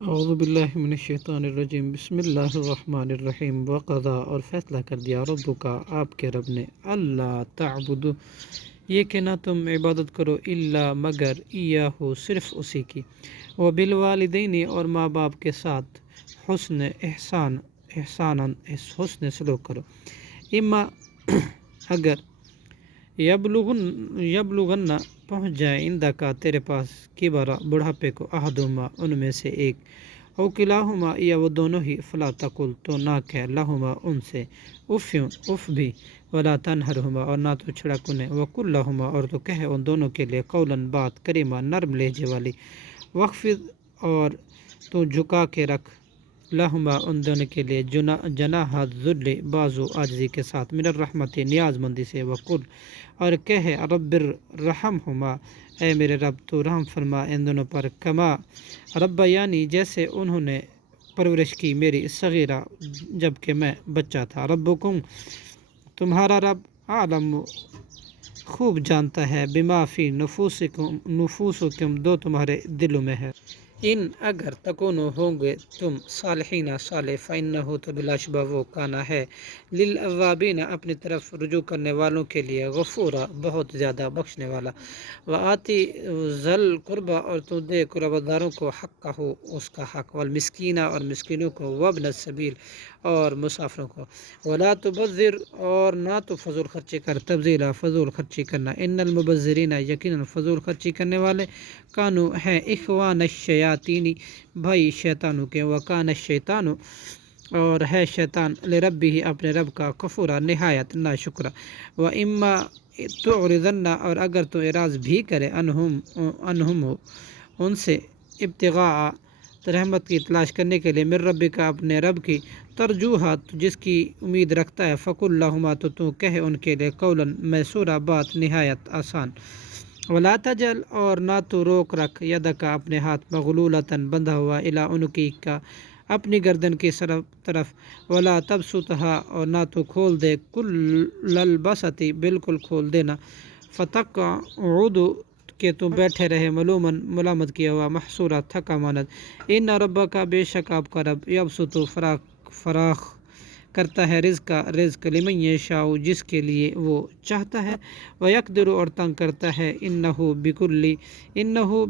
اعوذ باللہ من الشیطان الرجیم، بسم اللہ الرحمن الرحیم۔ وقضا، اور فیصلہ کر دیا، ربک، آپ کے رب نے، اللہ تعبدو، یہ کہ نہ تم عبادت کرو، الا مگر، ایاہو، صرف اسی کی، وبالوالدین، اور ماں باپ کے ساتھ، احسانا، حسن سلوک کرو، اما، اگر، یبلغن، پہنچ جائے، اندکا، تیرے پاس، کبرا، بڑھاپے کو، احدہما، ان میں سے ایک، او کلاہما، یا وہ دونوں ہی، فلا تقل، تو نہ کہہ، لہما، ان سے، اف بھی، ولا تنہرہما، اور نہ تو چھڑک انہیں، وقل لہما، اور تو کہے ان دونوں کے لیے، قولا، بات، کریما، نرم لہجے والی، وخفض، اور تو جھکا کے رکھ، لہما، ان دونوں کے لیے، جناح الذل، بازو عاجزی کے ساتھ، من الرحمت، نیاز مندی سے، وقل، اور کہے، رب ارحمہما، اے میرے رب تو رحم فرما ان دونوں پر، کما، ربیانی، جیسے انہوں نے پرورش کی میری، صغیرہ، جب کہ میں بچہ تھا، ربکم، تمہارا رب، عالم، خوب جانتا ہے، بما فی نفوسکم، دو تمہارے دلوں میں ہے، ان، اگر، تکونو، ہوں گے تم، صالحین، صالح، فإنہ، تو بلا شبہ وہ، کانا ہے، للأوابین، اپنی طرف رجوع کرنے والوں کے لیے، غفورا، بہت زیادہ بخشنے والا، وآتی ذی القربی، اور تو دے قربہ داروں کو، حقہ، اس کا حق، والمسکین، اور مسکینوں کو، وابن السبیل، اور مسافروں کو، ولا تبذر، اور نہ تو فضول خرچی کر، تبذیرا، فضول خرچی کرنا، ان المبذرین، یقیناً فضول خرچی کرنے والے، کانو، ہیں، اخوان الشیاطین، بھائی شیطانوں کے، وکان الشیطان، اور ہے شیطان، لربہ، اپنے رب کا، کفورا، نہایت ناشکرا، واما تعرضن، اور اگر تو اعراض بھی کرے، انہم، ان سے، ابتغاء، رحمت کی تلاش کرنے کے لیے، من رب کا، اپنے رب کی، ترجوہا، جس کی امید رکھتا ہے، فقل لہما، تو کہے ان کے لیے، قولا، میسورا، بات، نہایت آسان، ولا تجل، اور نہ تو روک رکھ، یدکا، اپنے ہاتھ، مغلولتاً، بندھا ہوا، الی عنقک، اپنی گردن کی طرف، ولا تبسطھا، اور نہ تو کھول دے، کل البسط، بالکل کھول دینا، فتقعد، کہ تو بیٹھے رہے، ملوماً، ملامت کیا ہوا، محسورا، تھکا ماند، ان ربک، بے شک آپ کا رب، یبسط، فراخ کرتا ہے، رزق، لمن یشاء، جس کے لیے وہ چاہتا ہے، ویقدر، اور تنگ کرتا ہے، انہ،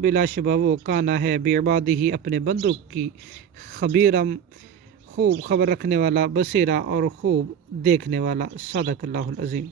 بلا شبہ وہ، کانا ہے، بعبادہ، اپنے بندوں کی، خبیرم، خوب خبر رکھنے والا، بصیرا، اور خوب دیکھنے والا، صدق اللہ العظیم۔